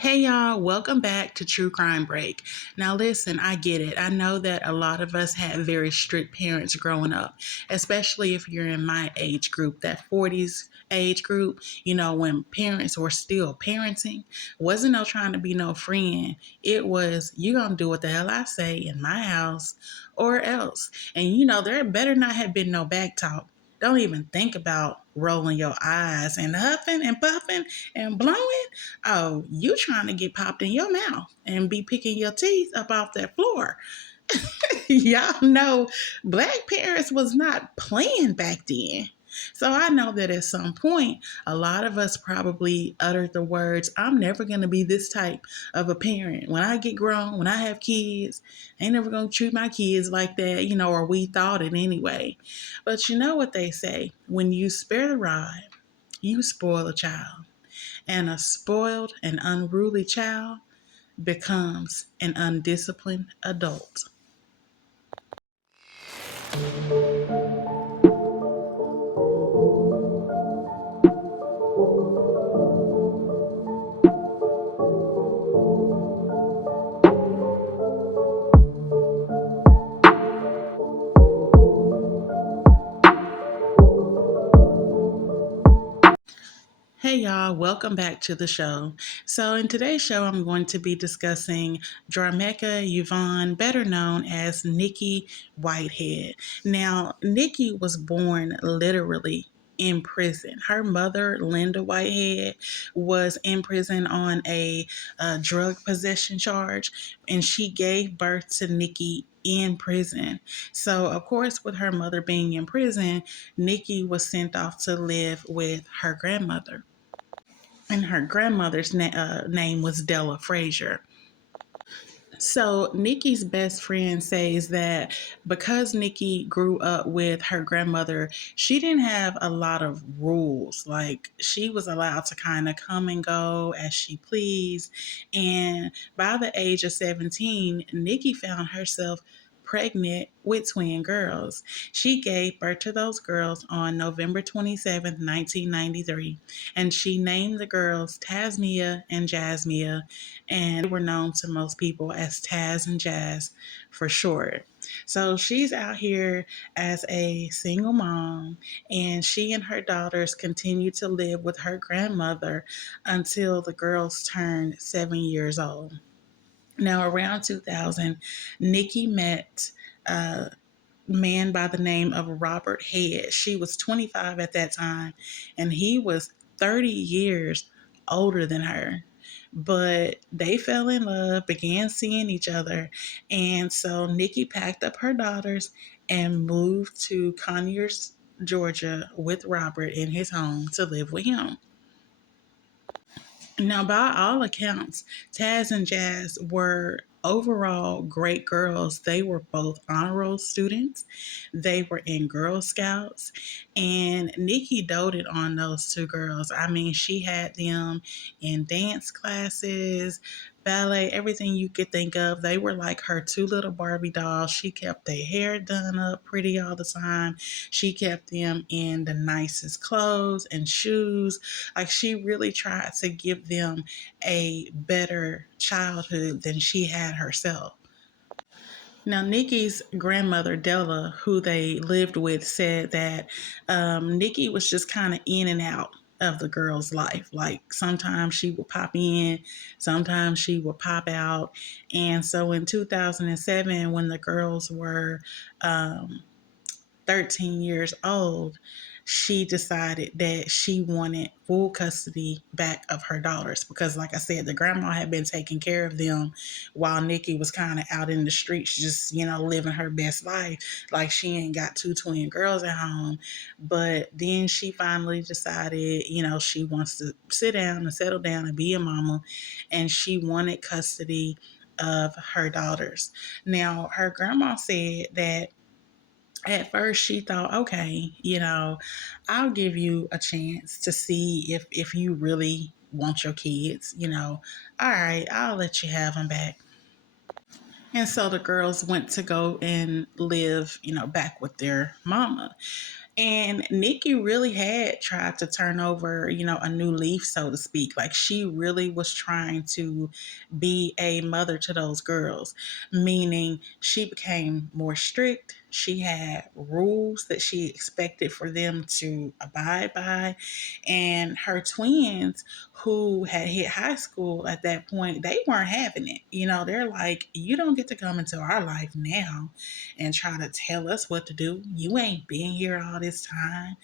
Hey y'all, welcome back to True Crime Break. Now, listen, I get it. I know that a lot of us had very strict parents growing up, especially if you're in my age group, that 40s age group, when parents were still parenting. Wasn't no trying to be no friend. It was, you gonna do what the hell I say in my house or else. And there better not have been no back talk. Don't even think about rolling your eyes and huffing and puffing and blowing. Oh, you trying to get popped in your mouth and be picking your teeth up off that floor. Y'all know black parents was not playing back then. So I know that at some point, a lot of us probably uttered the words, I'm never going to be this type of a parent. When I get grown, when I have kids, I ain't never going to treat my kids like that, or we thought it anyway. But you know what they say, when you spare the rod, you spoil a child. And a spoiled and unruly child becomes an undisciplined adult. Hey y'all, welcome back to the show. So, in today's show, I'm going to be discussing Drameka Yvonne, better known as Nikki Whitehead. Now, Nikki was born literally in prison. Her mother, Linda Whitehead, was in prison on a drug possession charge, and she gave birth to Nikki in prison. So, of course, with her mother being in prison, Nikki was sent off to live with her grandmother, and her grandmother's name was Della Frazier. So Nikki's best friend says that because Nikki grew up with her grandmother, she didn't have a lot of rules. Like, she was allowed to kind of come and go as she pleased. And by the age of 17, Nikki found herself pregnant with twin girls. She gave birth to those girls on November 27th, 1993, and she named the girls Tasmia and Jasmia, and they were known to most people as Taz and Jazz for short. So she's out here as a single mom, and she and her daughters continue to live with her grandmother until the girls turned 7 years old. Now, around 2000, Nikki met a man by the name of Robert Head. She was 25 at that time, and he was 30 years older than her. But they fell in love, began seeing each other, and so Nikki packed up her daughters and moved to Conyers, Georgia, with Robert in his home to live with him. Now, by all accounts, Taz and Jazz were overall great girls. They were both honor roll students. They were in Girl Scouts, and Nikki doted on those two girls. I mean, she had them in dance classes, ballet, everything you could think of. They were like her two little Barbie dolls. She kept their hair done up pretty all the time. She kept them in the nicest clothes and shoes. Like, she really tried to give them a better childhood than she had herself. Now, Nikki's grandmother, Della, who they lived with, said that Nikki was just kind of in and out of the girl's life. Like, sometimes she would pop in, sometimes she would pop out. And so in 2007, when the girls were 13 years old, she decided that she wanted full custody back of her daughters because, like I said, the grandma had been taking care of them while Nikki was kind of out in the streets, just, living her best life. Like, she ain't got two twin girls at home. But then she finally decided, she wants to sit down and settle down and be a mama, and she wanted custody of her daughters. Now, her grandma said that at first she thought, okay, I'll give you a chance to see if you really want your kids. All right, I'll let you have them back. And so the girls went to go and live, back with their mama. And Nikki really had tried to turn over, a new leaf, so to speak. Like she really was trying to be a mother to those girls, meaning she became more strict. She had rules that she expected for them to abide by. And her twins, who had hit high school at that point, they weren't having it. They're like, you don't get to come into our life now and try to tell us what to do. You ain't been here all this time,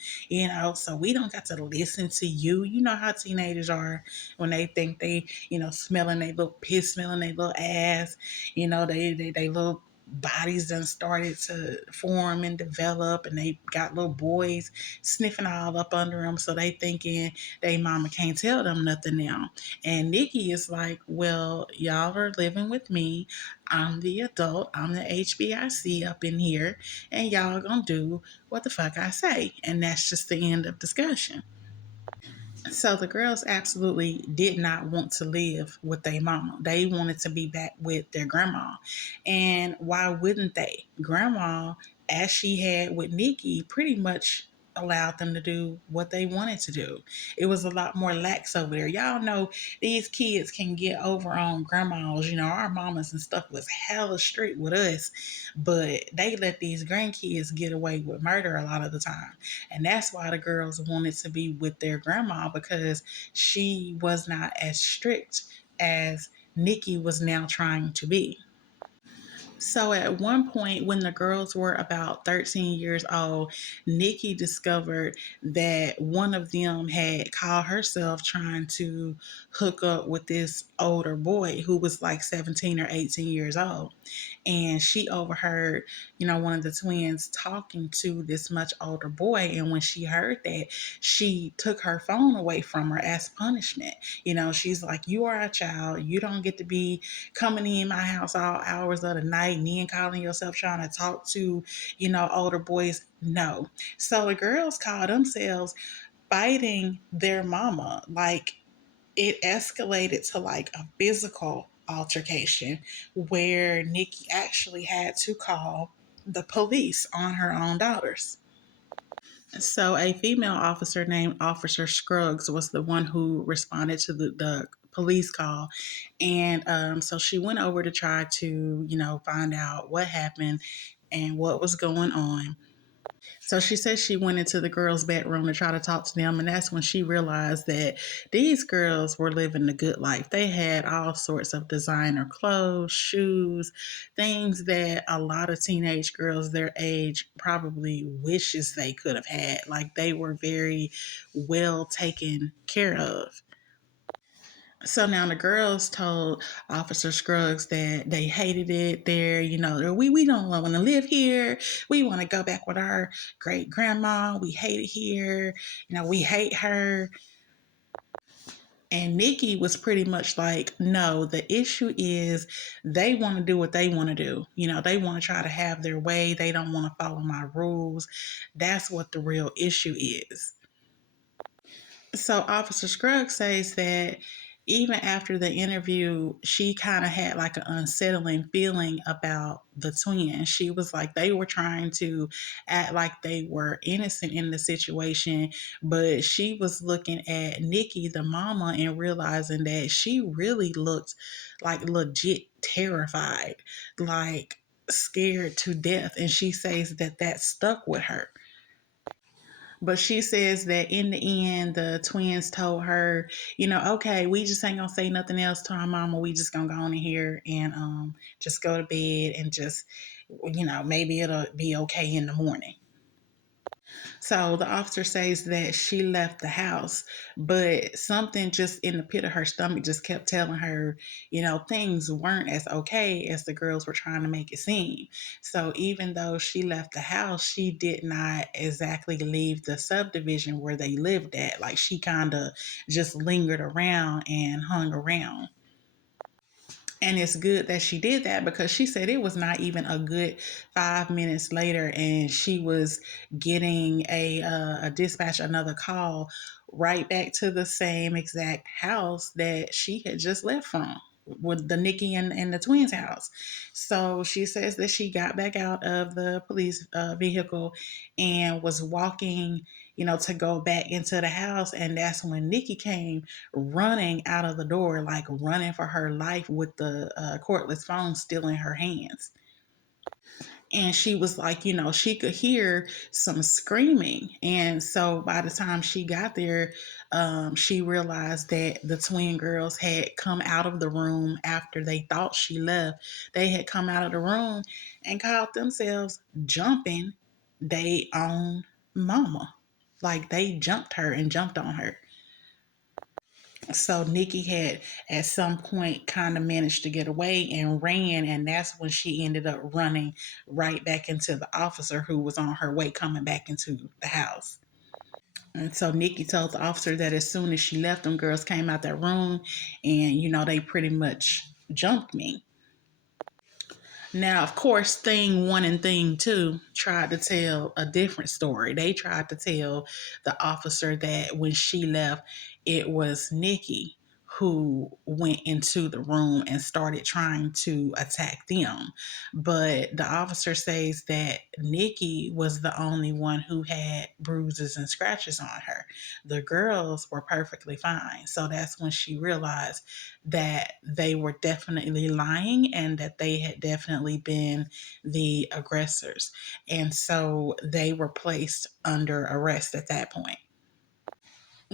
so we don't got to listen to you. You know how teenagers are when they think they, smelling they little piss, smelling they little ass, they little bodies done started to form and develop, and they got little boys sniffing all up under them, so they thinking they mama can't tell them nothing now. And Nikki is like, well, y'all are living with me. I'm the adult. I'm the HBIC up in here, and y'all gonna do what the fuck I say. And that's just the end of discussion. So the girls absolutely did not want to live with their mama. They wanted to be back with their grandma. And why wouldn't they? Grandma, as she had with Nikki, pretty much allowed them to do what they wanted to do. It was a lot more lax over there. Y'all know these kids can get over on grandmas. Our mamas and stuff was hella strict with us, but they let these grandkids get away with murder a lot of the time. And that's why the girls wanted to be with their grandma, because she was not as strict as Nikki was now trying to be. So at one point, when the girls were about 13 years old, Nikki discovered that one of them had called herself trying to hook up with this older boy who was like 17 or 18 years old. And she overheard, one of the twins talking to this much older boy. And when she heard that, she took her phone away from her as punishment. She's like, you are a child. You don't get to be coming in my house all hours of the night and then calling yourself trying to talk to, older boys. No. So the girls call themselves fighting their mama. Like, it escalated to like a physical altercation where Nikki actually had to call the police on her own daughters. So a female officer named Officer Scruggs was the one who responded to the police call. And so she went over to try to, find out what happened and what was going on. So she said she went into the girls' bedroom to try to talk to them, and that's when she realized that these girls were living the good life. They had all sorts of designer clothes, shoes, things that a lot of teenage girls their age probably wishes they could have had. Like they were very well taken care of. So now the girls told Officer Scruggs that they hated it there. We don't want to live here. We want to go back with our great grandma. We hate it here. We hate her. And Nikki was pretty much like, no, the issue is they want to do what they want to do. They want to try to have their way. They don't want to follow my rules. That's what the real issue is. So Officer Scruggs says that even after the interview, she kind of had like an unsettling feeling about the twins. She was like, they were trying to act like they were innocent in the situation, but she was looking at Nikki, the mama, and realizing that she really looked like legit terrified, like scared to death. And she says that that stuck with her. But she says that in the end, the twins told her, okay, we just ain't gonna say nothing else to our mama. We just gonna go on in here and just go to bed and just, maybe it'll be okay in the morning. So the officer says that she left the house, but something just in the pit of her stomach just kept telling her, things weren't as okay as the girls were trying to make it seem. So even though she left the house, she did not exactly leave the subdivision where they lived at. Like she kind of just lingered around and hung around. And it's good that she did that because she said it was not even a good 5 minutes later, and she was getting a dispatch, another call, right back to the same exact house that she had just left from. with the Nikki and the twins' house. So she says that she got back out of the police vehicle and was walking, to go back into the house. And that's when Nikki came running out of the door, like running for her life with the cordless phone still in her hands. And she was like, she could hear some screaming. And so by the time she got there, she realized that the twin girls had come out of the room after they thought she left. They had come out of the room and caught themselves jumping they own mama. Like they jumped her and jumped on her. So Nikki had at some point kind of managed to get away and ran, and that's when she ended up running right back into the officer who was on her way coming back into the house. And so Nikki told the officer that as soon as she left, them girls came out that room and, they pretty much jumped me. Now, of course, thing one and thing two tried to tell a different story. They tried to tell the officer that when she left, it was Nikki who went into the room and started trying to attack them. But the officer says that Nikki was the only one who had bruises and scratches on her. The girls were perfectly fine. So that's when she realized that they were definitely lying and that they had definitely been the aggressors. And so they were placed under arrest at that point.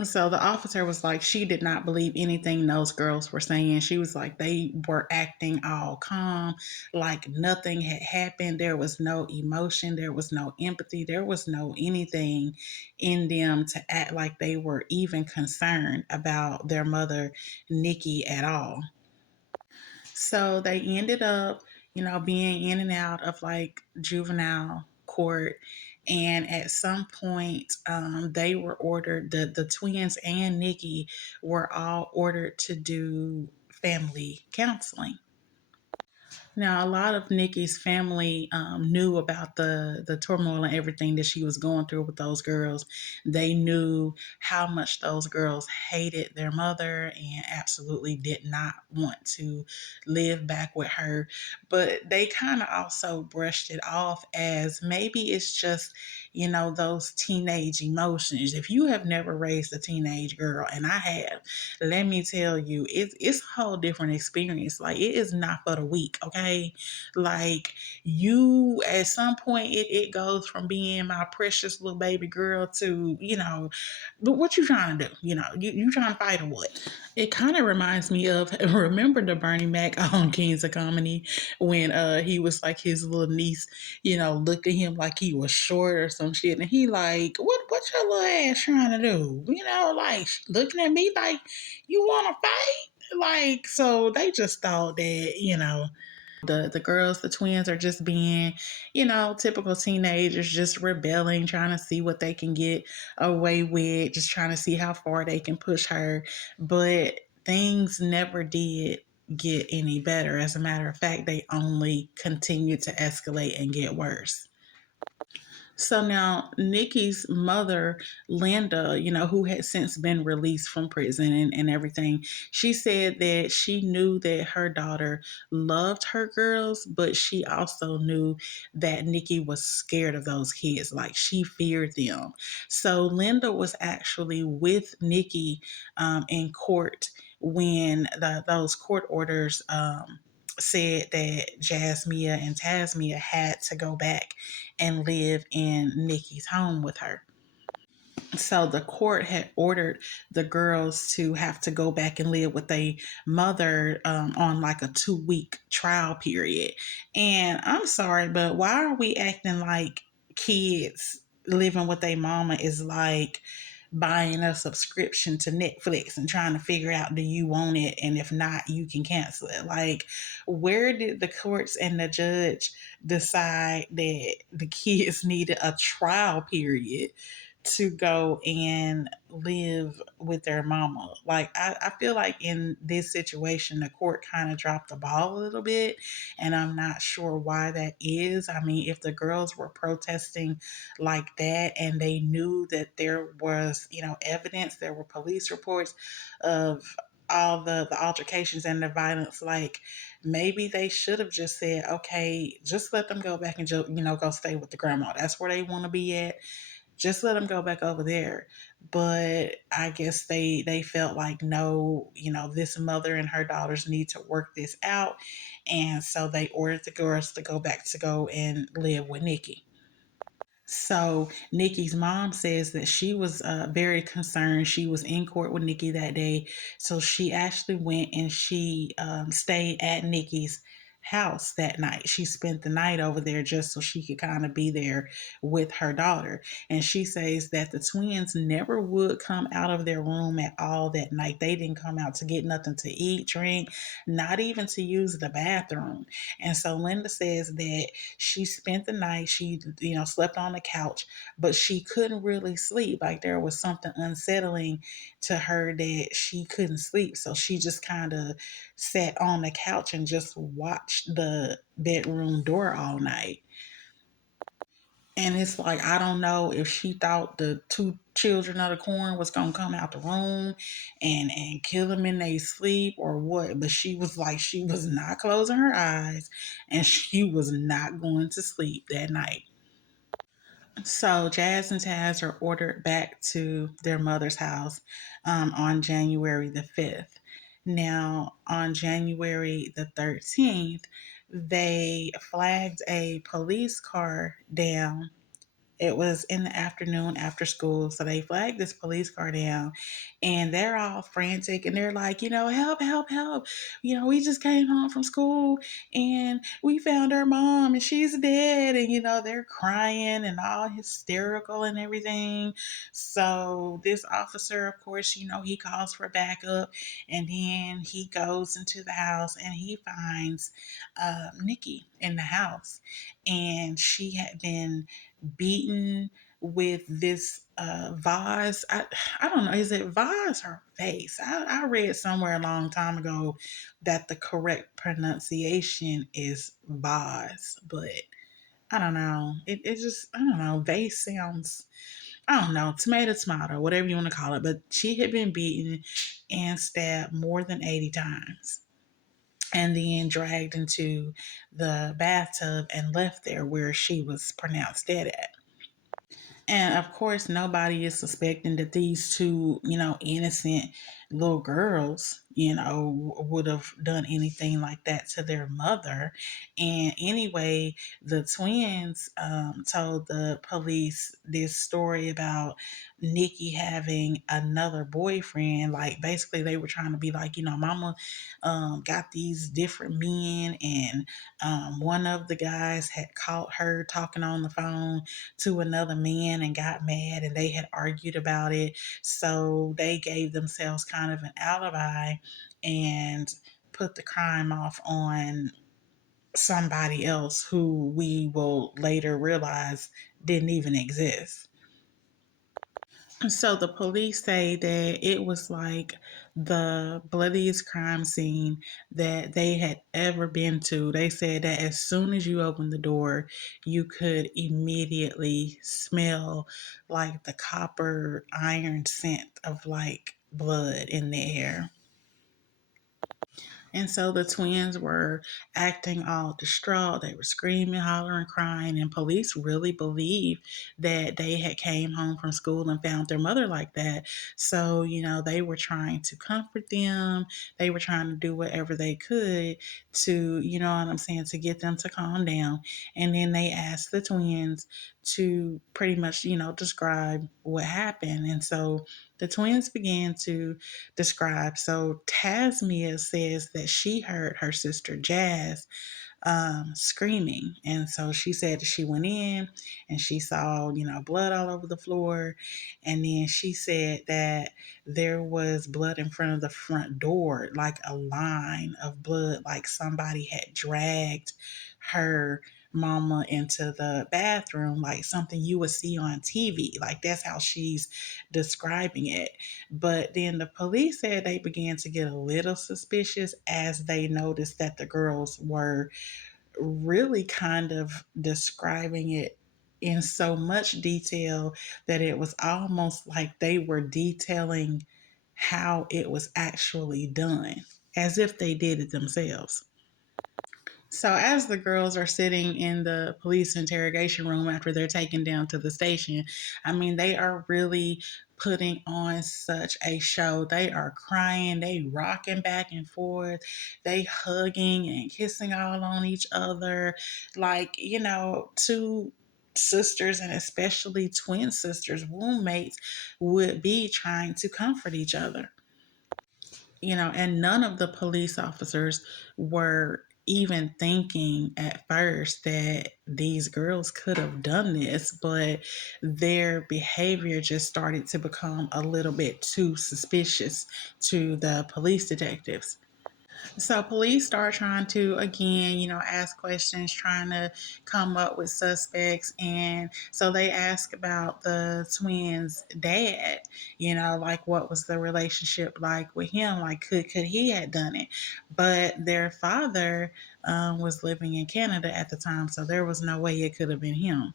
So the officer was like, she did not believe anything those girls were saying. She was like, they were acting all calm, like nothing had happened. There was no emotion, there was no empathy, there was no anything in them to act like they were even concerned about their mother, Nikki, at all. So they ended up, being in and out of like juvenile court. And at some point, they were ordered, the twins and Nikki were all ordered to do family counseling. Now, a lot of Nikki's family knew about the turmoil and everything that she was going through with those girls. They knew how much those girls hated their mother and absolutely did not want to live back with her. But they kind of also brushed it off as maybe it's just, those teenage emotions. If you have never raised a teenage girl, and I have, let me tell you, it's a whole different experience. Like it is not for the weak, okay? Like you, at some point, it goes from being my precious little baby girl to, but what you trying to do? You trying to fight or what? It kind of reminds me of remember the Bernie Mac on Kings of Comedy when he was like his little niece, looked at him like he was short or some shit, and he like, what your little ass trying to do? Like looking at me like you want to fight? Like, so they just thought that, the girls, the twins are just being, typical teenagers, just rebelling, trying to see what they can get away with, just trying to see how far they can push her. But things never did get any better. As a matter of fact, they only continued to escalate and get worse. So now Nikki's mother, Linda, who had since been released from prison and everything, she said that she knew that her daughter loved her girls, but she also knew that Nikki was scared of those kids. Like she feared them. So Linda was actually with Nikki in court when those court orders said that Jasmia and Tasmia had to go back and live in Nikki's home with her. So the court had ordered the girls to have to go back and live with a mother on like a 2 week trial period. And I'm sorry, but why are we acting like kids living with a mama is like buying a subscription to Netflix and trying to figure out do you want it, and if not you can cancel it? Like where did the courts and the judge decide that the kids needed a trial period to go and live with their mama? Like I feel like in this situation the court kind of dropped the ball a little bit, and I'm not sure why that is. I mean, if the girls were protesting like that and they knew that there was, evidence, there were police reports of all the altercations and the violence, like maybe they should have just said, okay, just let them go back and go stay with the grandma. That's where they want to be at. Just let them go back over there. But I guess they felt like, no, this mother and her daughters need to work this out, and so they ordered the girls to go back to go and live with Nikki. So Nikki's mom says that she was very concerned. She was in court with Nikki that day, so she actually went and she stayed at Nikki's house that night. She spent the night over there just so she could kind of be there with her daughter. And she says that the twins never would come out of their room at all that night. They didn't come out to get nothing to eat, drink, not even to use the bathroom. And so Linda says that she spent the night, she slept on the couch, but she couldn't really sleep. Like there was something unsettling to her that she couldn't sleep, so she just kind of sat on the couch and just watched the bedroom door all night. And it's like, I don't know if she thought the two children of the corn was gonna come out the room and kill them in their sleep or what. But she was like, she was not closing her eyes and she was not going to sleep that night. So Jazz and Taz are ordered back to their mother's house on January the 5th. Now, on January the 13th, they flagged a police car down. It was in the afternoon after school. So they flagged this police car down and they're all frantic and they're like, help, help, help. We just came home from school and we found our mom and she's dead. And, they're crying and all hysterical and everything. So this officer, of course, he calls for backup and then he goes into the house and he finds Nikki in the house. And she had been beaten with this vase. I don't know, is it vase or vase? I read somewhere a long time ago that the correct pronunciation is vase, but I don't know. It just, I don't know. Vase sounds, I don't know, tomato, whatever you want to call it. But she had been beaten and stabbed more than 80 times and then dragged into the bathtub and left there where she was pronounced dead at. And of course, nobody is suspecting that these two, innocent little girls, would have done anything like that to their mother. And anyway, the twins told the police this story about Nikki having another boyfriend. Like, basically, they were trying to be like, mama got these different men, and one of the guys had caught her talking on the phone to another man and got mad and they had argued about it. So they gave themselves kind of an alibi and put the crime off on somebody else who we will later realize didn't even exist. So the police say that it was like the bloodiest crime scene that they had ever been to. They said that as soon as you opened the door, you could immediately smell like the copper iron scent of like blood in the air. And so the twins were acting all distraught. They were screaming, hollering, crying, and police really believed that they had came home from school and found their mother like that. So, they were trying to comfort them. They were trying to do whatever they could to, what I'm saying, to get them to calm down. And then they asked the twins to pretty much, describe what happened. And so the twins began to describe. So Tasmia says that she heard her sister Jazz screaming. And so she said that she went in and she saw, blood all over the floor. And then she said that there was blood in front of the front door, like a line of blood, like somebody had dragged her mama into the bathroom, like something you would see on TV. Like that's how she's describing it. But then the police said they began to get a little suspicious as they noticed that the girls were really kind of describing it in so much detail that it was almost like they were detailing how it was actually done, as if they did it themselves. So, as the girls are sitting in the police interrogation room after they're taken down to the station, I mean, they are really putting on such a show. They are crying, they rocking back and forth, they hugging and kissing all on each other, like, two sisters, and especially twin sisters, roommates, would be trying to comfort each other. And none of the police officers were even thinking at first that these girls could have done this, but their behavior just started to become a little bit too suspicious to the police detectives. So police start trying to again, ask questions, trying to come up with suspects, and so they ask about the twins' dad. Like what was the relationship like with him? Like could he had done it? But their father was living in Canada at the time, so there was no way it could have been him.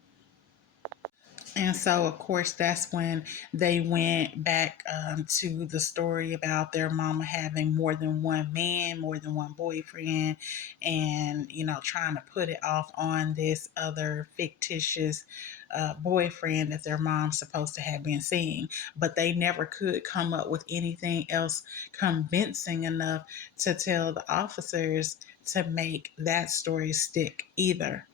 And so, of course, that's when they went back to the story about their mama having more than one man, more than one boyfriend, and, trying to put it off on this other fictitious boyfriend that their mom's supposed to have been seeing. But they never could come up with anything else convincing enough to tell the officers to make that story stick either.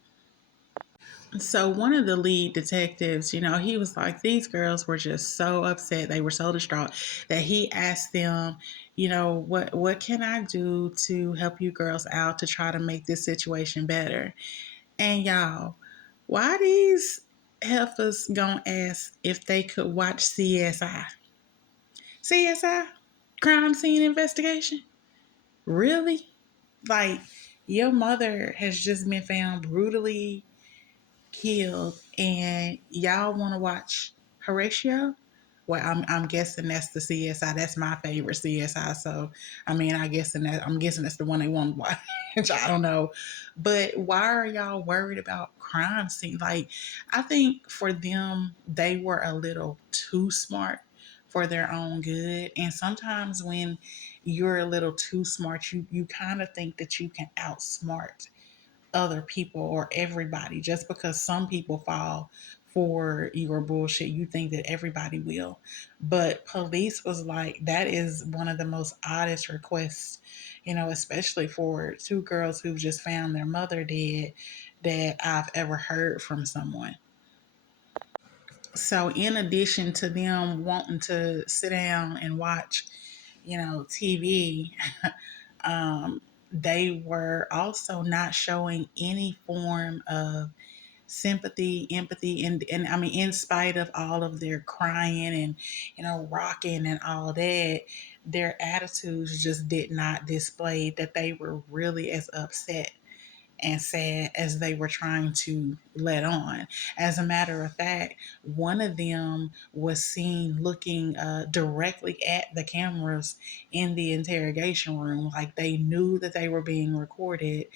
So one of the lead detectives, he was like, these girls were just so upset. They were so distraught that he asked them, what can I do to help you girls out to try to make this situation better? And y'all, why these heifers gonna ask if they could watch CSI? CSI? Crime Scene Investigation? Really? Like, your mother has just been found brutally killed, and y'all want to watch Horatio? Well, I'm guessing that's the CSI. That's my favorite CSI. So, I mean, I'm guessing that's the one they want to watch. I don't know, but why are y'all worried about crime scene? Like, I think for them, they were a little too smart for their own good. And sometimes when you're a little too smart, you kind of think that you can outsmart other people or everybody. Just because some people fall for your bullshit, you think that everybody will. But police was like, that is one of the most oddest requests, especially for two girls who just found their mother dead, that I've ever heard from someone. So, in addition to them wanting to sit down and watch, TV, they were also not showing any form of sympathy, empathy, and I mean, in spite of all of their crying and rocking and all that, their attitudes just did not display that they were really as upset and sad as they were trying to let on. As a matter of fact, one of them was seen looking directly at the cameras in the interrogation room, like they knew that they were being recorded.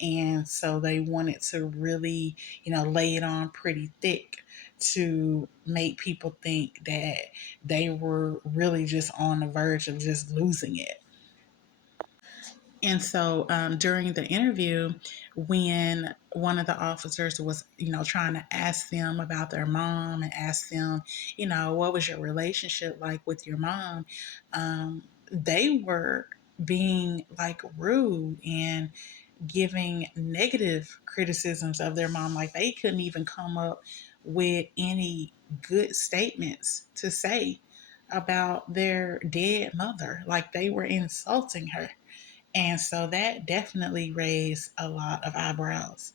And so they wanted to really, lay it on pretty thick to make people think that they were really just on the verge of just losing it. And so during the interview, when one of the officers was, trying to ask them about their mom and ask them, what was your relationship like with your mom? They were being like rude and giving negative criticisms of their mom. Like they couldn't even come up with any good statements to say about their dead mother. Like they were insulting her. And so that definitely raised a lot of eyebrows.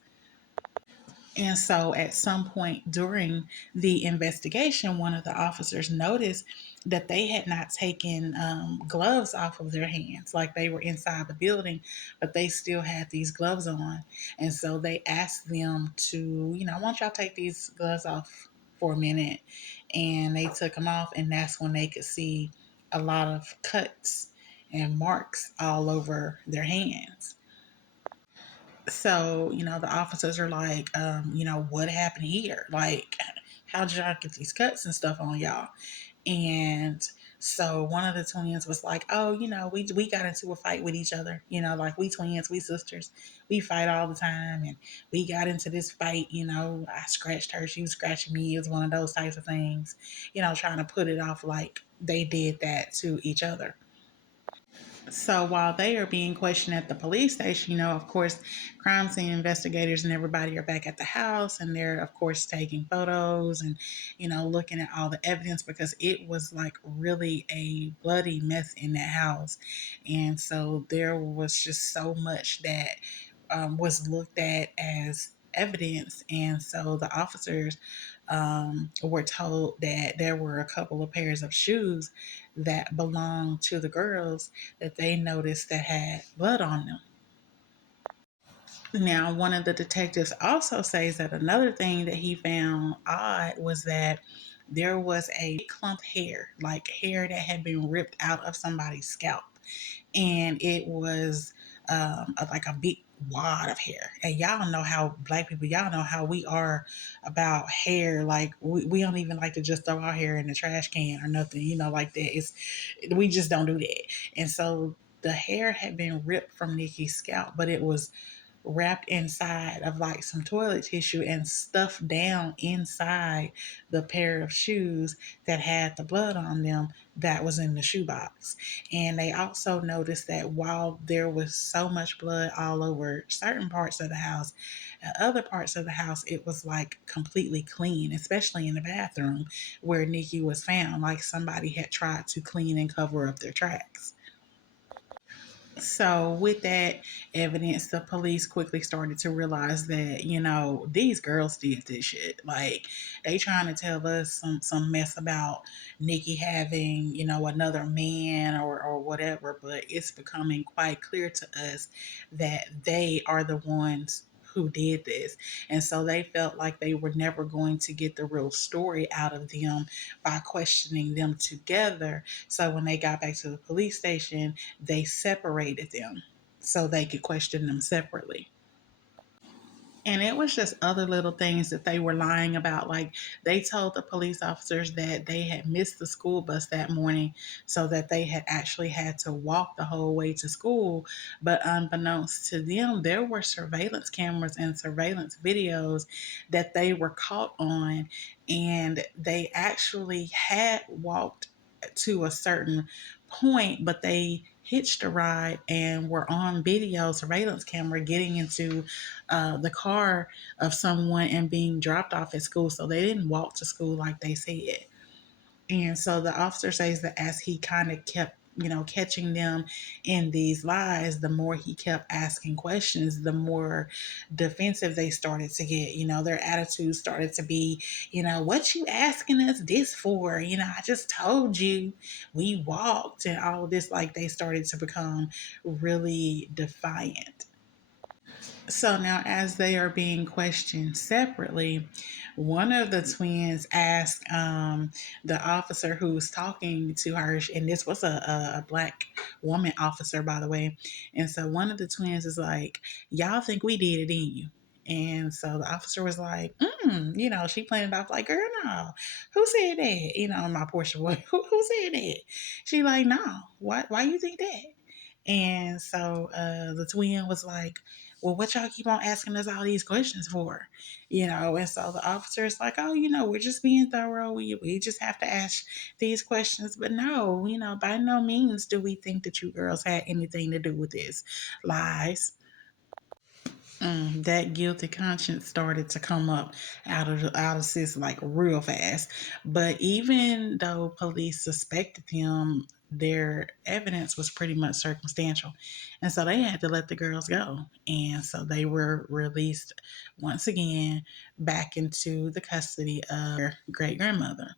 And so at some point during the investigation, one of the officers noticed that they had not taken gloves off of their hands. Like they were inside the building, but they still had these gloves on. And so they asked them to, why don't y'all take these gloves off for a minute? And they took them off, and that's when they could see a lot of cuts and marks all over their hands. So, the officers are like, what happened here? Like, how did y'all get these cuts and stuff on y'all? And So one of the twins was like, "Oh, we got into a fight with each other. Like we twins, we sisters, we fight all the time, and we got into this fight. I scratched her, she was scratching me. It was one of those types of things. Trying to put it off like they did that to each other." So while they are being questioned at the police station, of course, crime scene investigators and everybody are back at the house, and they're, of course, taking photos and, looking at all the evidence because it was like really a bloody mess in that house. And so there was just so much that was looked at as evidence. And so the officers were told that there were a couple of pairs of shoes that belonged to the girls that they noticed that had blood on them. Now, one of the detectives also says that another thing that he found odd was that there was a clump hair, like hair that had been ripped out of somebody's scalp, and it was like a big wad of hair. And y'all know how black people, y'all know how we are about hair. Like we don't even like to just throw our hair in the trash can or nothing, like that. We just don't do that. And so the hair had been ripped from Nikki's scalp, but it was wrapped inside of like some toilet tissue and stuffed down inside the pair of shoes that had the blood on them that was in the shoebox. And they also noticed that while there was so much blood all over certain parts of the house, at other parts of the house, it was like completely clean, especially in the bathroom where Nikki was found. Like somebody had tried to clean and cover up their tracks. So, with that evidence, the police quickly started to realize that, these girls did this shit. Like, they trying to tell us some mess about Nikki having, another man or whatever, but it's becoming quite clear to us that they are the ones who did this. And so they felt like they were never going to get the real story out of them by questioning them together. So when they got back to the police station, they separated them so they could question them separately. And it was just other little things that they were lying about. Like they told the police officers that they had missed the school bus that morning, so that they had actually had to walk the whole way to school. But unbeknownst to them, there were surveillance cameras and surveillance videos that they were caught on. And they actually had walked to a certain point, but they hitched a ride and were on video surveillance camera getting into the car of someone and being dropped off at school. So they didn't walk to school like they said. And so the officer says that as he kind of kept, catching them in these lies, the more he kept asking questions, the more defensive they started to get. Their attitude started to be, what you asking us this for? I just told you we walked and all of this. Like they started to become really defiant. So now, as they are being questioned separately, one of the twins asked the officer who was talking to her, and this was a black woman officer, by the way. And so one of the twins is like, "Y'all think we did it, didn't you?" And so the officer was like, she played it off like, "Girl, no, who said that?" My Portia boy, who said that? She like, "No, why you think that?" And so the twin was like, "Well, what y'all keep on asking us all these questions for?" And so the officer is like, "Oh, we're just being thorough. We just have to ask these questions." But no, by no means do we think that you girls had anything to do with this. Lies. That guilty conscience started to come up out of sis like real fast. But even though police suspected him, their evidence was pretty much circumstantial, and so they had to let the girls go. And so they were released once again back into the custody of their great grandmother.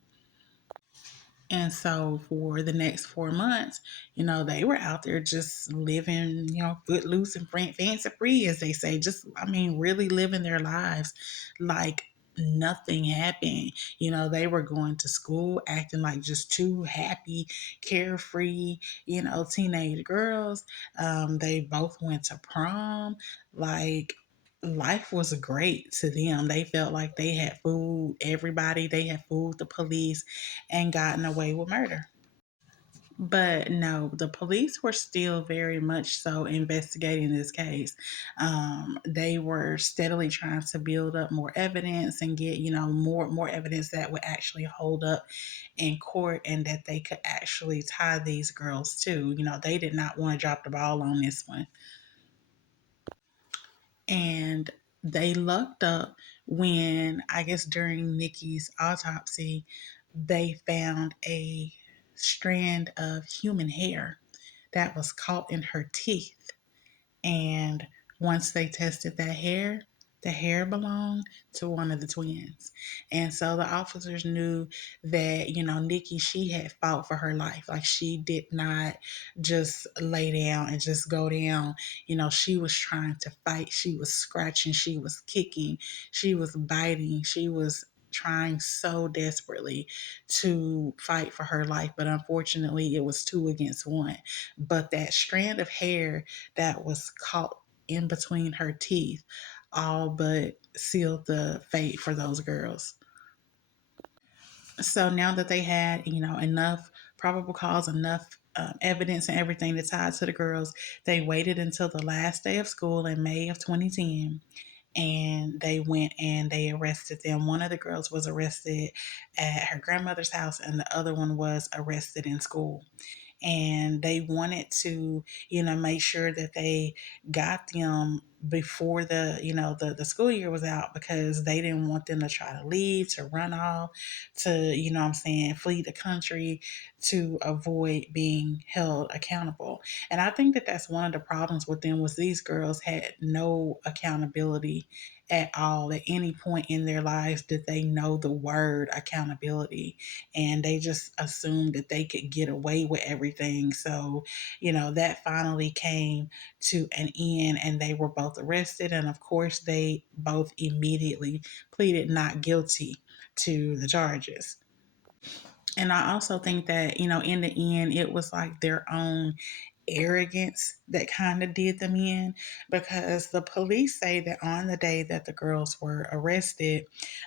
And so for the next 4 months, they were out there just living, footloose and fancy free, as they say. Just, I mean, really living their lives like nothing happened. They were going to school, acting like just two happy, carefree, teenage girls. They both went to prom. Like, life was great to them. They felt like they had fooled everybody, they had fooled the police and gotten away with murder. But no, the police were still very much so investigating this case. They were steadily trying to build up more evidence and get, more evidence that would actually hold up in court and that they could actually tie these girls to. They did not want to drop the ball on this one. And they lucked up when, I guess, during Nikki's autopsy, they found a strand of human hair that was caught in her teeth. And once they tested that hair, the hair belonged to one of the twins. And so the officers knew that, Nikki, she had fought for her life. Like, she did not just lay down and just go down. She was trying to fight. She was scratching. She was kicking. She was biting. She was trying so desperately to fight for her life. But unfortunately, it was two against one. But that strand of hair that was caught in between her teeth all but sealed the fate for those girls. So now that they had, enough probable cause, enough evidence and everything to tie to the girls, they waited until the last day of school in May of 2010, and they went and they arrested them. One of the girls was arrested at her grandmother's house, and the other one was arrested in school. And they wanted to, make sure that they got them before the school year was out, because they didn't want them to try to leave, to run off, to, what I'm saying, flee the country, to avoid being held accountable. And I think that that's one of the problems with them, was these girls had no accountability at all. At any point in their lives did they know the word accountability, and they just assumed that they could get away with everything. So, that finally came to an end, and they were both arrested. And of course, they both immediately pleaded not guilty to the charges. And I also think that, in the end, it was like their own arrogance that kind of did them in, because the police say that on the day that the girls were arrested,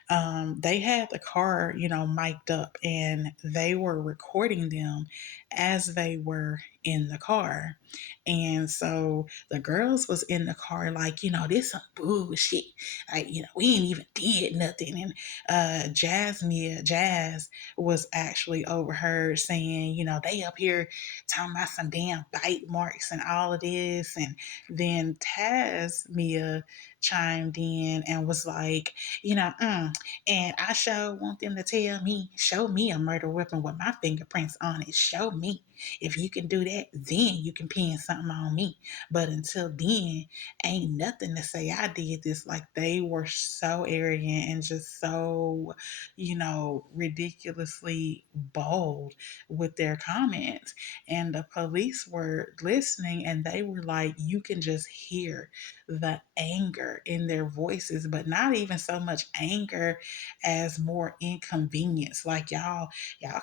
they had the car, mic'd up, and they were recording them as they were in the car. And so the girls was in the car like, this some bullshit. Like, we ain't even did nothing. And Jazz was actually overheard saying, they up here talking about some damn bite marks and all of this. And then Mia chimed in and was like, and I sure want them to show me a murder weapon with my fingerprints on it. Show me. If you can do that, then you can pin something on me. But until then, ain't nothing to say I did this. Like, they were so arrogant and just so, ridiculously bold with their comments. And the police were listening, and they were like, you can just hear the anger in their voices, but not even so much anger as more inconvenience. Like, y'all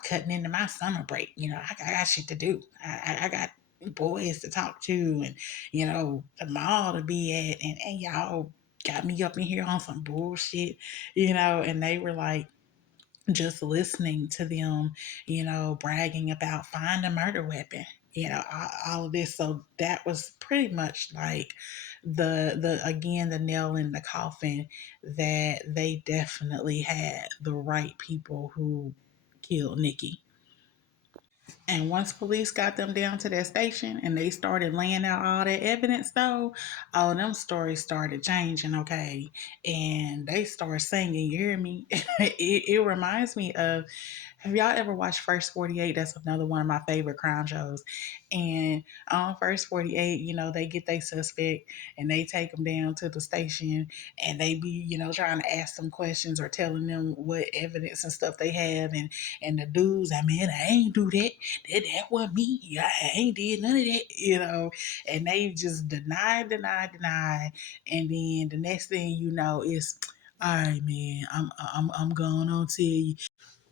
cutting into my summer break. I got shit to do. I got boys to talk to, and the mall to be at, and y'all got me up in here on some bullshit, and they were like, just listening to them, bragging about find a murder weapon, all of this. So that was pretty much like the again, the nail in the coffin, that they definitely had the right people who killed Nikki. And once police got them down to that station and they started laying out all that evidence, though, all them stories started changing, okay? And they started singing, you hear me? It reminds me of, have y'all ever watched First 48? That's another one of my favorite crime shows. And on First 48, they get their suspect and they take them down to the station, and they be, trying to ask them questions or telling them what evidence and stuff they have. And the dudes, I mean, I ain't do that. That wasn't me. I ain't did none of that, And they just deny. And then the next thing you know is, all right, man, I'm going on to tell you,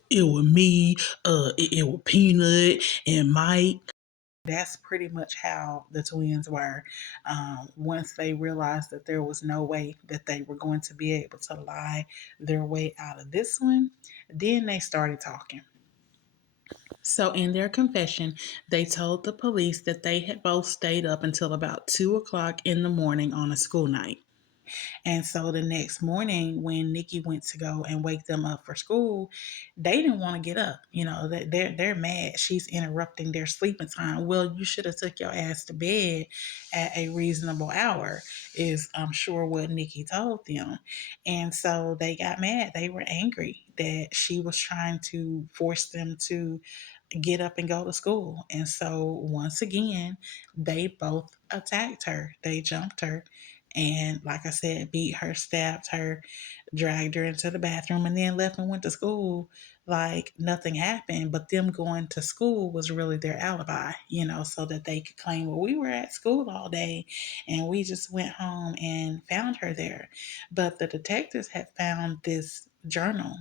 it was me, it was Peanut and Mike. That's pretty much how the twins were. Once they realized that there was no way that they were going to be able to lie their way out of this one, then they started talking. So, in their confession, they told the police that they had both stayed up until about 2 o'clock in the morning on a school night. And so the next morning, when Nikki went to go and wake them up for school, they didn't want to get up. You know, they're mad. She's interrupting their sleeping time. Well, you should have took your ass to bed at a reasonable hour, is I'm sure what Nikki told them. And so they got mad. They were angry that she was trying to force them to get up and go to school. And so once again, they both attacked her. They jumped her and, like I said, beat her, stabbed her, dragged her into the bathroom, and then left and went to school like nothing happened. But them going to school was really their alibi, you know, so that they could claim, well, we were at school all day and we just went home and found her there. But the detectives had found this journal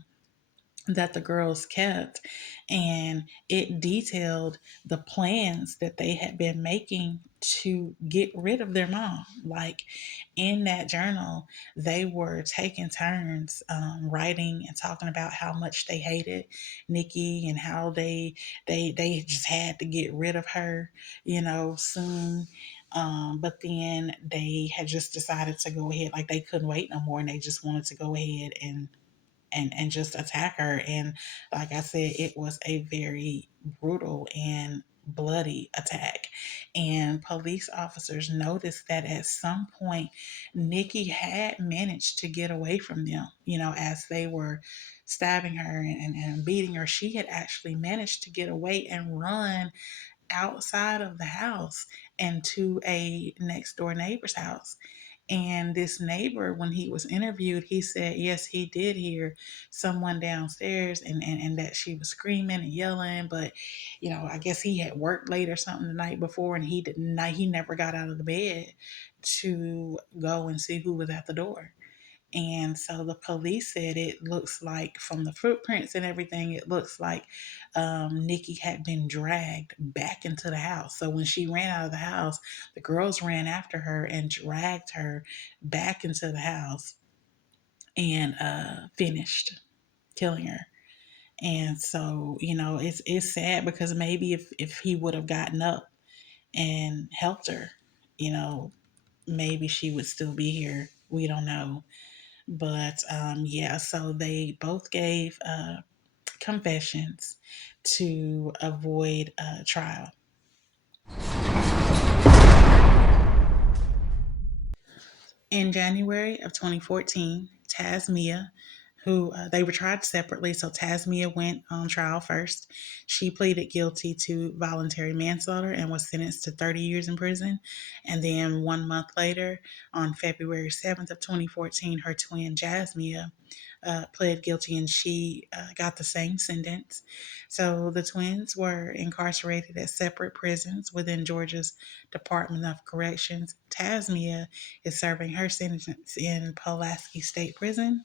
that the girls kept, and it detailed the plans that they had been making to get rid of their mom. Like, in that journal, they were taking turns writing and talking about how much they hated Nikki and how they just had to get rid of her, you know, soon. But then they had just decided to go ahead, like they couldn't wait no more, and they just wanted to go ahead and just attack her. And like I said, it was a very brutal and bloody attack. And police officers noticed that at some point, Nikki had managed to get away from them, you know, as they were stabbing her and beating her. She had actually managed to get away and run outside of the house and to a next door neighbor's house. And this neighbor, when he was interviewed, he said, yes, he did hear someone downstairs, and that she was screaming and yelling. But, you know, I guess he had worked late or something the night before, and he never got out of the bed to go and see who was at the door. And so the police said it looks like, from the footprints and everything, it looks like Nikki had been dragged back into the house. So when she ran out of the house, the girls ran after her and dragged her back into the house and finished killing her. And so, you know, it's sad because maybe if he would have gotten up and helped her, you know, maybe she would still be here. We don't know. But yeah, so they both gave confessions to avoid trial. In January of 2014, Tasmia, who they were tried separately, so Tasmia went on trial first. She pleaded guilty to voluntary manslaughter and was sentenced to 30 years in prison. And then 1 month later, on February 7th of 2014, her twin Jasmia pled guilty, and she got the same sentence. So the twins were incarcerated at separate prisons within Georgia's Department of Corrections. Tasmia is serving her sentence in Pulaski State Prison,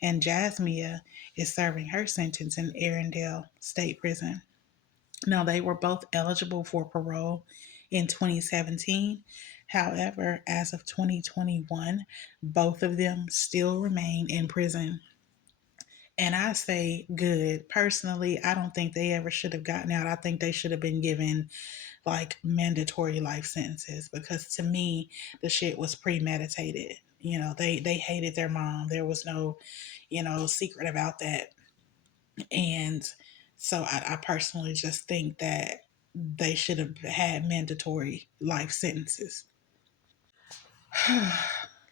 and Jasmia is serving her sentence in Arendelle State Prison. Now, they were both eligible for parole in 2017. However, as of 2021, both of them still remain in prison. And I say good. Personally, I don't think they ever should have gotten out. I think they should have been given like mandatory life sentences, because to me, the shit was premeditated. You know, they hated their mom. There was no, you know, secret about that. And so I personally just think that they should have had mandatory life sentences.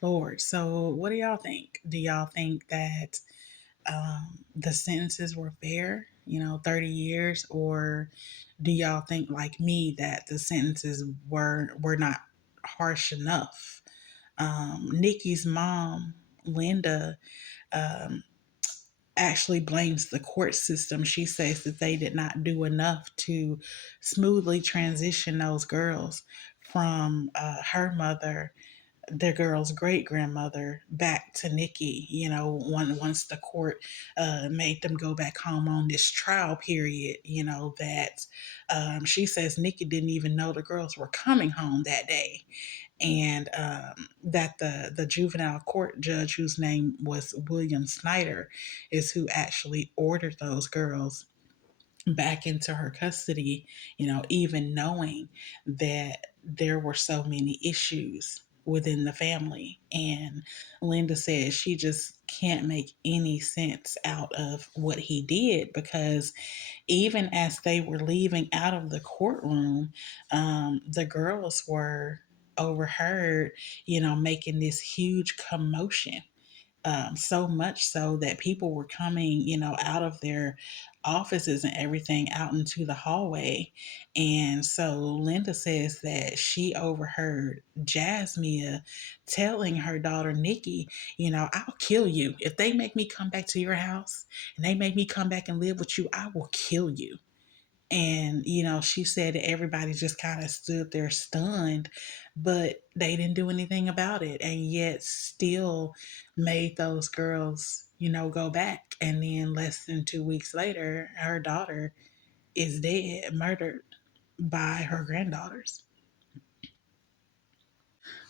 Lord, so what do y'all think? Do y'all think that the sentences were fair, you know, 30 years, or do y'all think like me that the sentences were not harsh enough? Nikki's mom, Linda, um, actually blames the court system. She says that they did not do enough to smoothly transition those girls from her mother, their girl's great grandmother, back to Nikki. You know, once the court made them go back home on this trial period, you know, that she says Nikki didn't even know the girls were coming home that day. And that the juvenile court judge, whose name was William Snyder, is who actually ordered those girls back into her custody, even knowing that there were so many issues within the family. And Linda says she just can't make any sense out of what he did, because even as they were leaving out of the courtroom, the girls were overheard, making this huge commotion, so much so that people were coming, out of their offices and everything out into the hallway. And so Linda says that she overheard Jasmine telling her daughter Nikki, I'll kill you. If they make me come back to your house and they make me come back and live with you, I will kill you. And, she said that everybody just kind of stood there stunned, but they didn't do anything about it. And yet still made those girls, go back. And then less than 2 weeks later, her daughter is dead, murdered by her granddaughters.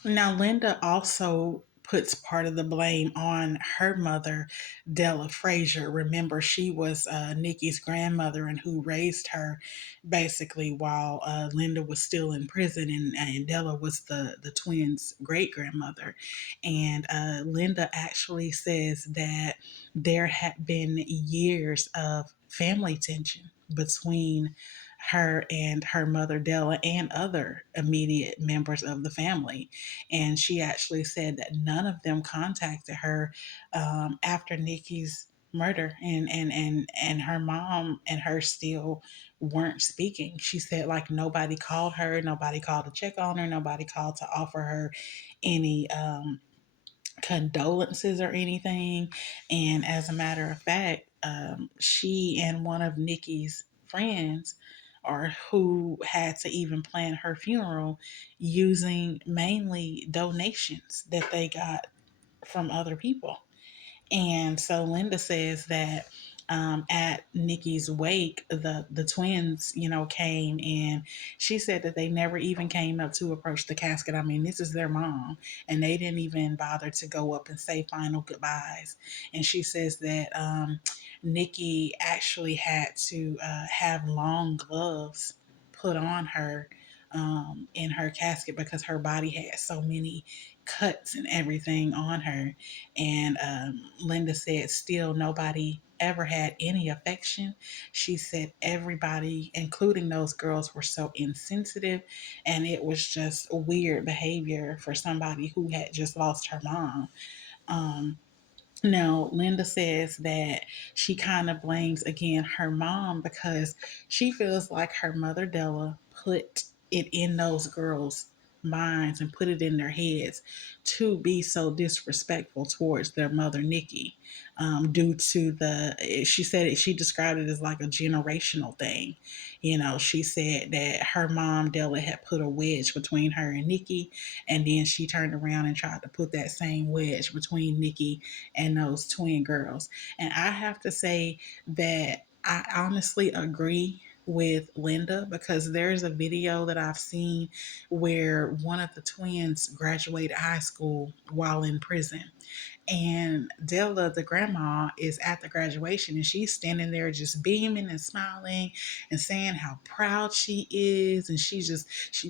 Now, Linda also puts part of the blame on her mother, Della Frazier. Remember, she was Nikki's grandmother and who raised her basically while Linda was still in prison, and Della was the twins' great grandmother. And Linda actually says that there had been years of family tension between her and her mother Della and other immediate members of the family. And she actually said that none of them contacted her after Nikki's murder, and her mom and her still weren't speaking. She said like nobody called her, nobody called to check on her, nobody called to offer her any condolences or anything. And as a matter of fact, she and one of Nikki's friends, or who had to even plan her funeral, using mainly donations that they got from other people. And so Linda says that at Nikki's wake, the twins, came, and she said that they never even came up to approach the casket. I mean, this is their mom, and they didn't even bother to go up and say final goodbyes. And she says that Nikki actually had to have long gloves put on her in her casket because her body had so many cuts and everything on her. And Linda said, still, nobody ever had any affection. She said everybody, including those girls, were so insensitive, and it was just weird behavior for somebody who had just lost her mom. Um, Now, Linda says that she kind of blames again her mom because she feels like her mother Della put it in those girls' minds and put it in their heads to be so disrespectful towards their mother Nikki, due to she said she described it as like a generational thing. She said that her mom Della had put a wedge between her and Nikki, and then she turned around and tried to put that same wedge between Nikki and those twin girls. And I have to say that I honestly agree with Linda, because there's a video that I've seen where one of the twins graduated high school while in prison, and Della, the grandma, is at the graduation, and she's standing there just beaming and smiling and saying how proud she is. And she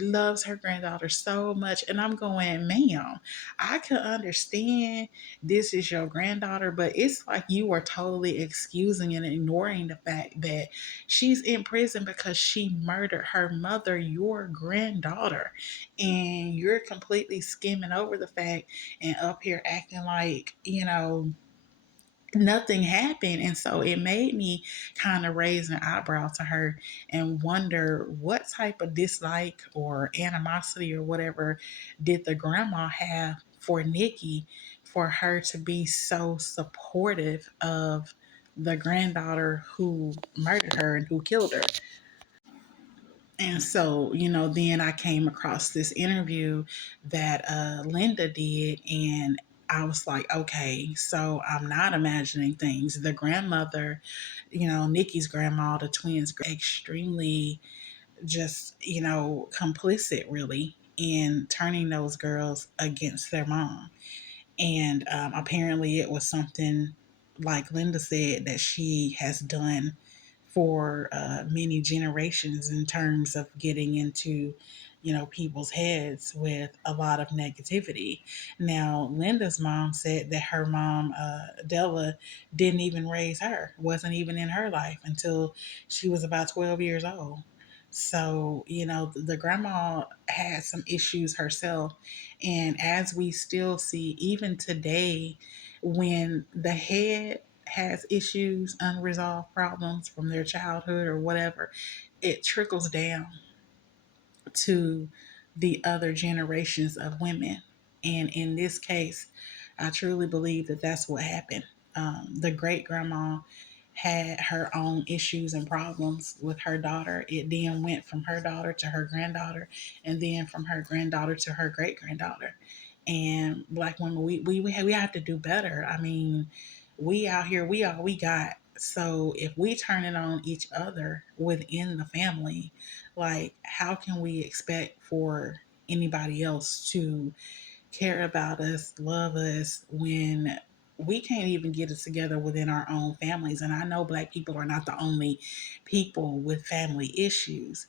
loves her granddaughter so much. And I'm going, ma'am, I can understand this is your granddaughter, but it's like you are totally excusing and ignoring the fact that she's in prison because she murdered her mother, your granddaughter. And you're completely skimming over the fact and up here acting like, nothing happened. And so it made me kind of raise an eyebrow to her and wonder what type of dislike or animosity or whatever did the grandma have for Nikki, for her to be so supportive of the granddaughter who murdered her and who killed her. And so, then I came across this interview that Linda did, and I was like, okay, so I'm not imagining things. The grandmother, Nikki's grandma, the twins, extremely just, complicit really in turning those girls against their mom. And apparently it was something, like Linda said, that she has done for many generations in terms of getting into, people's heads with a lot of negativity. Now, Linda's mom said that her mom, Della, didn't even raise her, wasn't even in her life until she was about 12 years old. So, the grandma had some issues herself. And as we still see, even today, when the head has issues, unresolved problems from their childhood or whatever, it trickles down to the other generations of women. And in this case, I truly believe that that's what happened. The great grandma had her own issues and problems with her daughter. It then went from her daughter to her granddaughter, and then from her granddaughter to her great granddaughter. And black women, we have to do better. I mean, we out here, we all we got. So if we turn it on each other within the family, like, how can we expect for anybody else to care about us, love us, when we can't even get it together within our own families? And I know Black people are not the only people with family issues,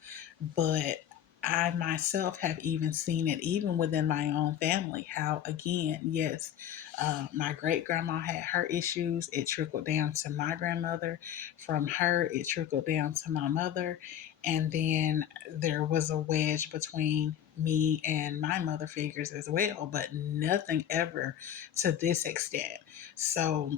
but I myself have even seen it even within my own family. How, again, yes, my great grandma had her issues. It trickled down to my grandmother. From her, it trickled down to my mother. And then there was a wedge between me and my mother figures as well, but nothing ever to this extent. So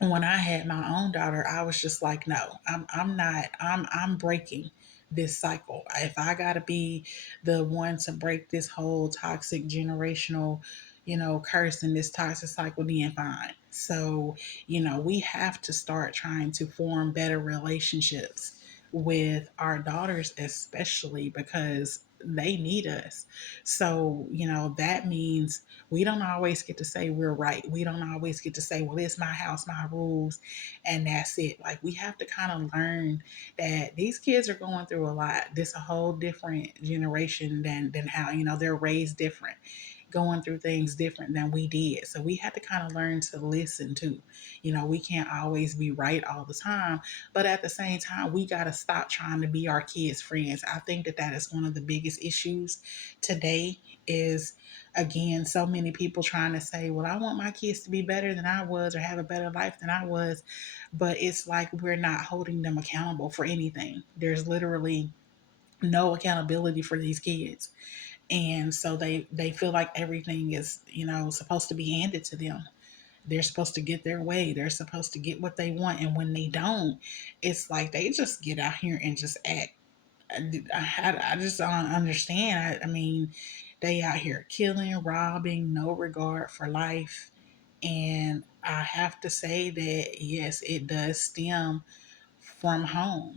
when I had my own daughter, I was just like, no, I'm not, I'm breaking this cycle. If I gotta be the one to break this whole toxic generational, curse in this toxic cycle, then fine. So, we have to start trying to form better relationships with our daughters, especially because they need us. So, that means we don't always get to say we're right. We don't always get to say, well, it's my house, my rules, and that's it. Like, we have to kind of learn that these kids are going through a lot. This a whole different generation than how, they're raised different, going through things different than we did. So we have to kind of learn to listen too. We can't always be right all the time, but at the same time, we got to stop trying to be our kids' friends. I think that that is one of the biggest issues today is, again, so many people trying to say, well, I want my kids to be better than I was or have a better life than I was. But it's like we're not holding them accountable for anything. There's literally no accountability for these kids. And so they feel like everything is, supposed to be handed to them. They're supposed to get their way. They're supposed to get what they want. And when they don't, it's like they just get out here and just act. I just don't understand. I mean, they out here killing, robbing, no regard for life. And I have to say that, yes, it does stem from home.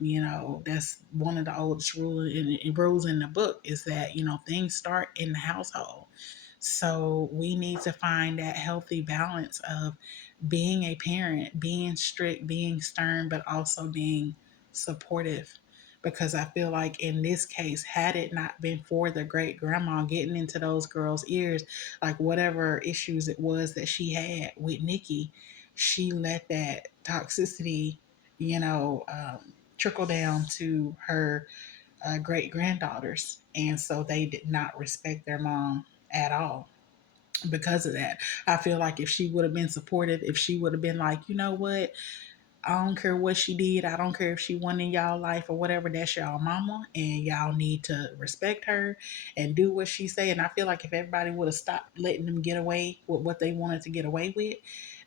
That's one of the oldest rules in the book is that, things start in the household. So we need to find that healthy balance of being a parent, being strict, being stern, but also being supportive. Because I feel like in this case, had it not been for the great grandma getting into those girls' ears, like whatever issues it was that she had with Nikki, she let that toxicity, trickle down to her great granddaughters. And so they did not respect their mom at all because of that. I feel like if she would have been supportive, if she would have been like, you know what, I don't care what she did, I don't care if she won in y'all life or whatever, that's y'all mama, and y'all need to respect her and do what she say. And I feel like if everybody would have stopped letting them get away with what they wanted to get away with,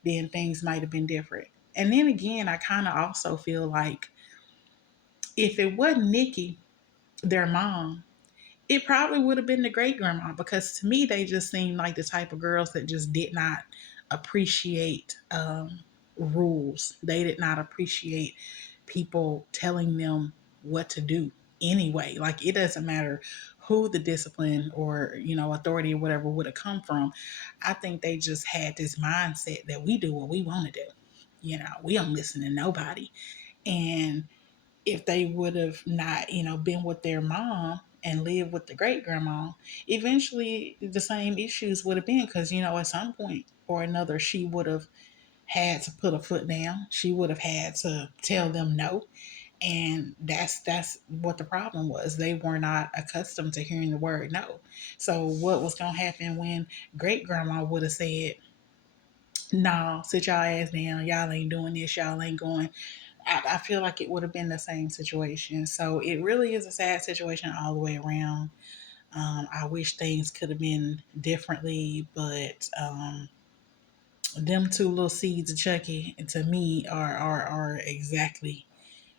then things might have been different. And then again, I kind of also feel like if it wasn't Nikki, their mom, it probably would have been the great grandma, because to me they just seemed like the type of girls that just did not appreciate rules. They did not appreciate people telling them what to do anyway. Like, it doesn't matter who the discipline or authority or whatever would have come from. I think they just had this mindset that we do what we want to do. We don't listen to nobody. And if they would have not, been with their mom and lived with the great grandma, eventually the same issues would have been, because, at some point or another, she would have had to put a foot down. She would have had to tell them no. And that's what the problem was. They were not accustomed to hearing the word no. So what was gonna happen when great grandma would have said, "No, sit y'all ass down. Y'all ain't doing this. Y'all ain't going." I feel like it would have been the same situation. So it really is a sad situation all the way around. I wish things could have been differently, but them two little seeds of Chucky to me are exactly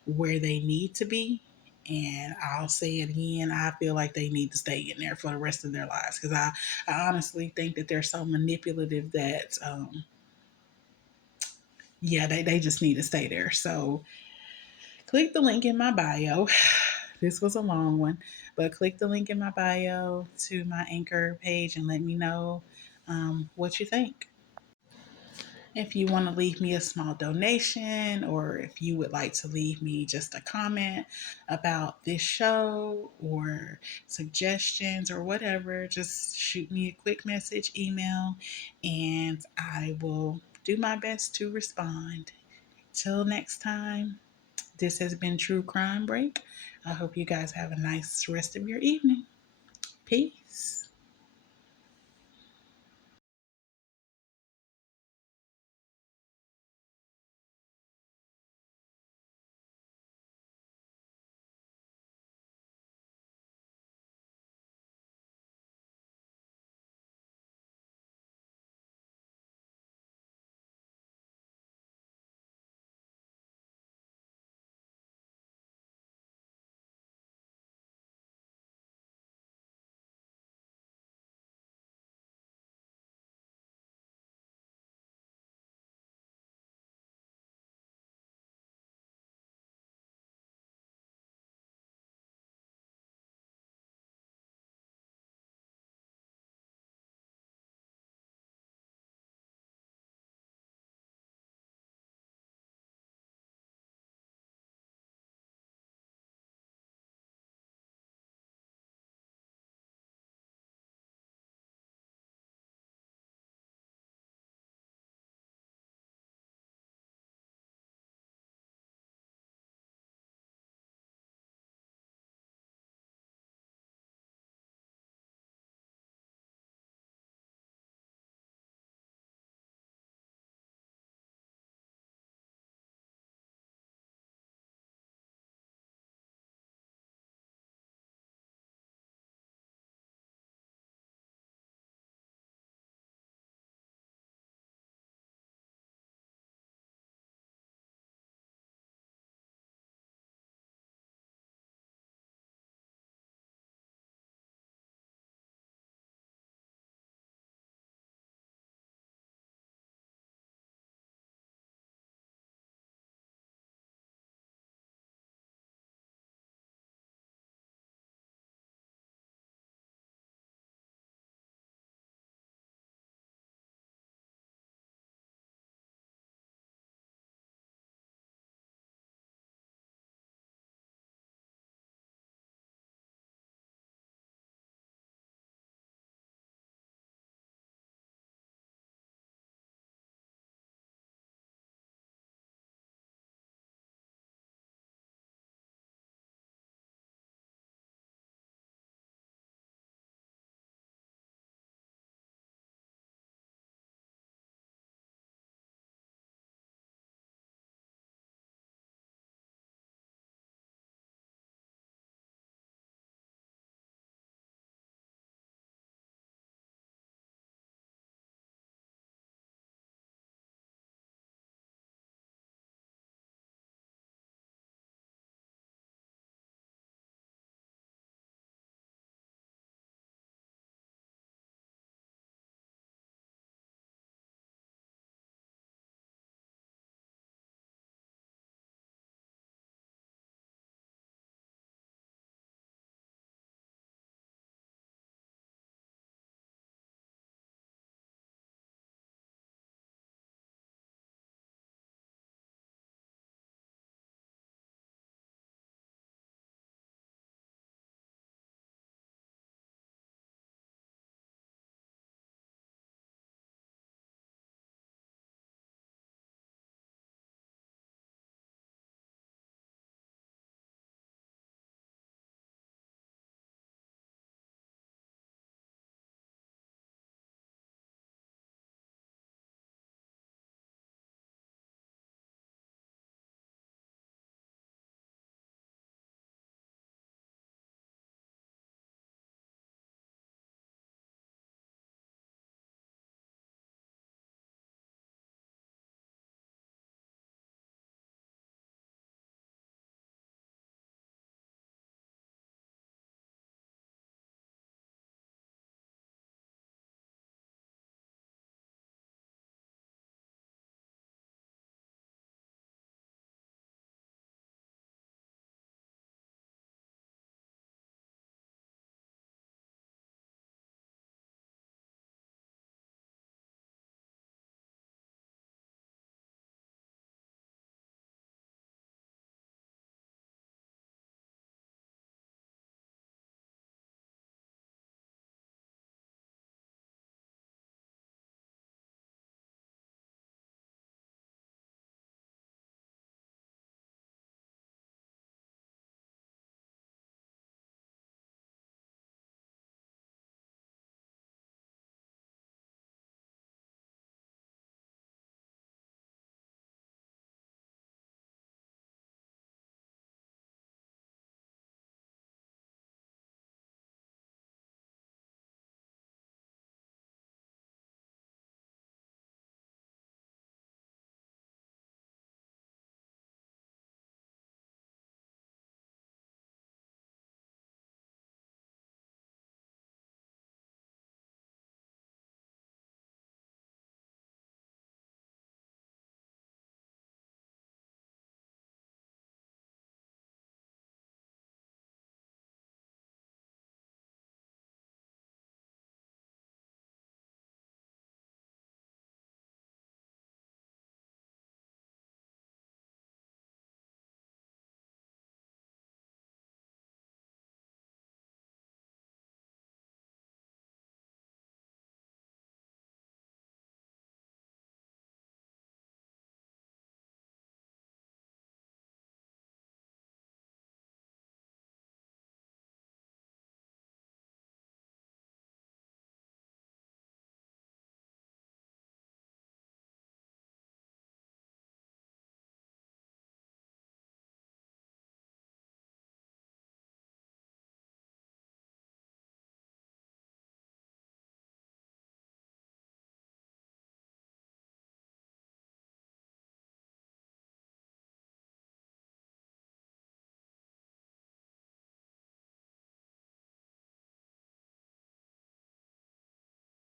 where they need to be. And I'll say it again, I feel like they need to stay in there for the rest of their lives because I honestly think that they're so manipulative that, yeah, they just need to stay there. So click the link in my bio. This was a long one, but click the link in my bio to my Anchor page and let me know what you think. If you want to leave me a small donation, or if you would like to leave me just a comment about this show or suggestions or whatever, just shoot me a quick message, email, and I will do my best to respond. Till next time, this has been True Crime Break. I hope you guys have a nice rest of your evening. Peace.